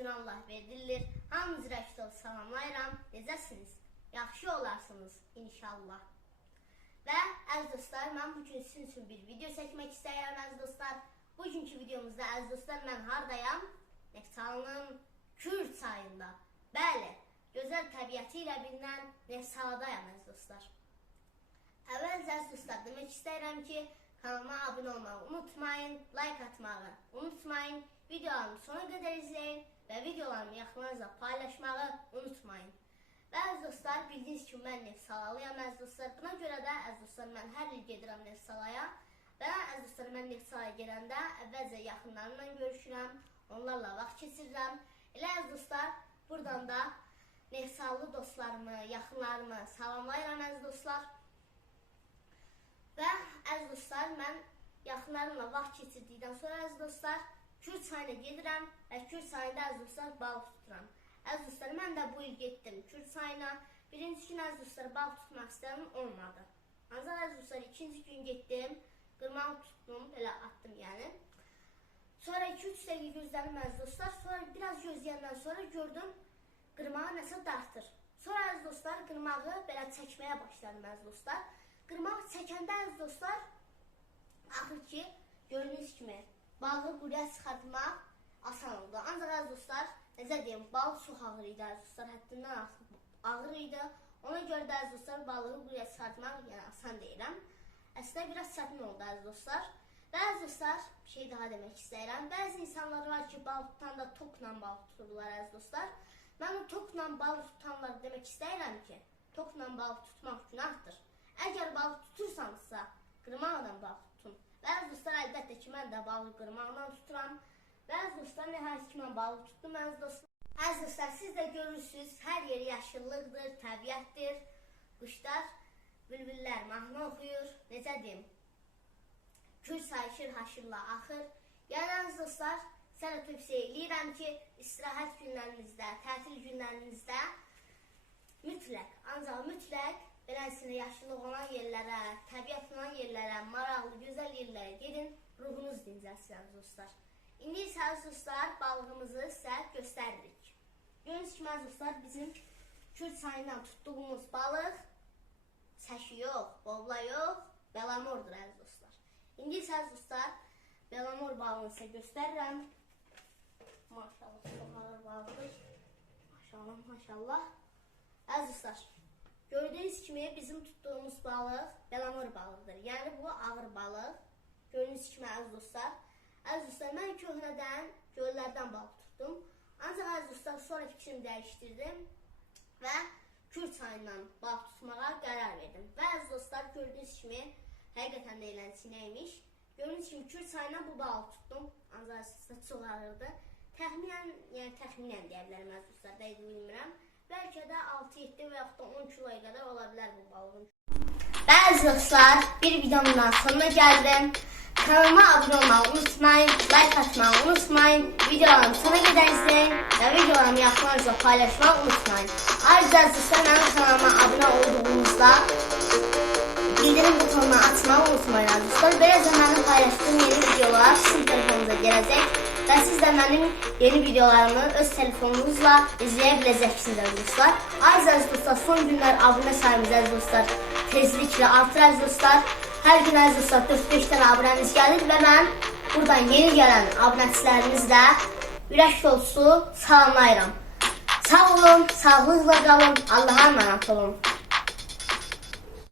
ismin Allah verilir. Hamınız rəşdol salamlayıram. Necəsiniz? Yaxşı olarsınız inşallah. Və əziz dostlar, mən bu gün sizin üçün bir video çəkmək istəyirəm əziz dostlar. Bugünkü videomuzda əziz dostlar, mən hardayam? Neftalının Kür çayında. Bəli, gözəl təbiəti ilə bilinən Nefsaladayam əziz dostlar. Əvvəlcə əziz dostlar, demək istəyirəm ki, kanalıma abunə olmağı unutmayın, like atmağı unutmayın, videolarımı sona qədər izləyin və videolarımı yaxınlarınızla paylaşmağı unutmayın. Və əziz dostlar, bildiyiniz kimi mən Nefsalalıyam əziz dostlar. Buna görə də əziz dostlar, mən hər il gedirəm Nefsalaya. Və əziz dostlar, mən Nefsalaya gələndə əvvəlcə yaxınlarımla görüşürəm, onlarla vaxt keçirirəm. Elə əziz dostlar, buradan da Nefsallı dostlarımı, yaxınlarımı salamlayıram əziz dostlar. Və əziz dostlar, mən yaxınlarımla vaxt keçirdikdən sonra əziz dostlar, Kür çayına gedirəm və Kür əziz dostlar balıq tuturam. Dostlar, mən də bu il getdim Kür çayına. Birinci gün əziz dostlar balıq tutmaq istədim, olmadı. Ancaq dostlar, ikinci gün getdim, qırmağı tutdum, belə atdım yəni. Sonra 2-3 dəqiqə gözlədim əziz dostlar. Sonra biraz gözləyəndən sonra gördüm qırmağı nəsə dartır. Sonra əziz dostlar qırmağı belə çəkməyə başladım əziz dostlar. Qırmağı çəkəndə əziz dostlar axır ki gördüyünüz kimi balığı quruya çıxartmaq asan oldu. Ancaq əziz dostlar necə deyim balıq çox ağır idi əziz dostlar həddindən ağır idi. Ona görə də əziz dostlar balığı quruya çıxartmaq yəni asan deyirəm. Əslində biraz çətin oldu əziz dostlar. Və əziz dostlar bir şey daha demək istəyirəm. Bəzi insanlar var ki balıq tutanda tokla balıq tuturlar əziz dostlar. Mən o tokla balıq tutanlar demək istəyirəm ki, tokla balıq tutmaq günahdır. Əgər balıq tutursanızsa, qırmaqla balıq tutun. Və əziz dostlar, əlbəttə ki, mən də balıq qırmaqla tuturam. Və əziz dostlar, nəhayət ki, mən balıq tutdum əziz dostlar. Əziz dostlar, siz də görürsünüz, hər yer yaşıllıqdır, təbiətdir. Quşlar, bülbüllər mahnı oxuyur. Necə deyim? Gül sayışır, haşırla axır. Yəni əziz dostlar, sənə tövsiyə eləyirəm ki, istirahət günlərinizdə, tətil günlərinizdə mütləq, ancaq mütləq beləsinə yaşıllıq olan yerlərə, təbiət olan yerlərə, maraqlı, gözəl yerlərə gedin, ruhunuz dincəlsin əziz dostlar. İndi isə əziz dostlar, balığımızı sizə göstəririk. Gördüyünüz kimi əziz dostlar, bizim Kür çayından tutduğumuz balıq səşi yox, bobla yox, belamordur əziz dostlar. İndi isə əziz dostlar, belamor balığını sizə göstərirəm. Maşallah, çox ağır balıqdır. Maşallah, maşallah. Əziz dostlar, gördüyünüz kimi bizim tutduğumuz balıq belamor balığıdır. Yəni bu ağır balıq. Gördüyünüz kimi əziz dostlar. Əziz dostlar, mən köhnədən göllərdən balıq tutdum. Ancaq əziz dostlar, sonra fikrimi dəyişdirdim və Kür çayından balıq tutmağa qərar verdim. Və əziz dostlar, gördüyünüz kimi həqiqətən də eləncə imiş. Gördüyünüz kimi Kür çayından bu balıq tutdum. Ancaq əziz dostlar, çox ağırdı. Təxminən, yəni təxminən deyə bilərəm əziz dostlar, dəqiq bilmirəm. Bəlkə də 6-7 və yaxud da 10 kiloya qədər ola bilər bu balığın. Bəzi dostlar, bir videomun daha sonuna gəldim. Kanalıma abunə olmağı unutmayın, like atmağı unutmayın, videolarımı sona qədər izləyin və videolarımı yaxınlarınızla paylaşmağı unutmayın. Ayrıca dostlar, mənim kanalıma abunə olduğunuzda bildirim butonunu açmağı unutmayın dostlar. Böylece mənim paylaşdığım yeni videolar sizin telefonunuza gələcək və siz də mənim yeni videolarımı öz telefonunuzla əziz dostlar. Ayrıca dostlar, son günlər abunə sayımız dostlar tezliklə artır əziz dostlar. Hər gün əziz dostlar 4-5 dənə abunəmiz gəlir və mən buradan yeni gələn abunəçilərimizlə ürək dolusu salamlayıram. Sağ olun, sağlıqla qalın, Allah'a emanet olun.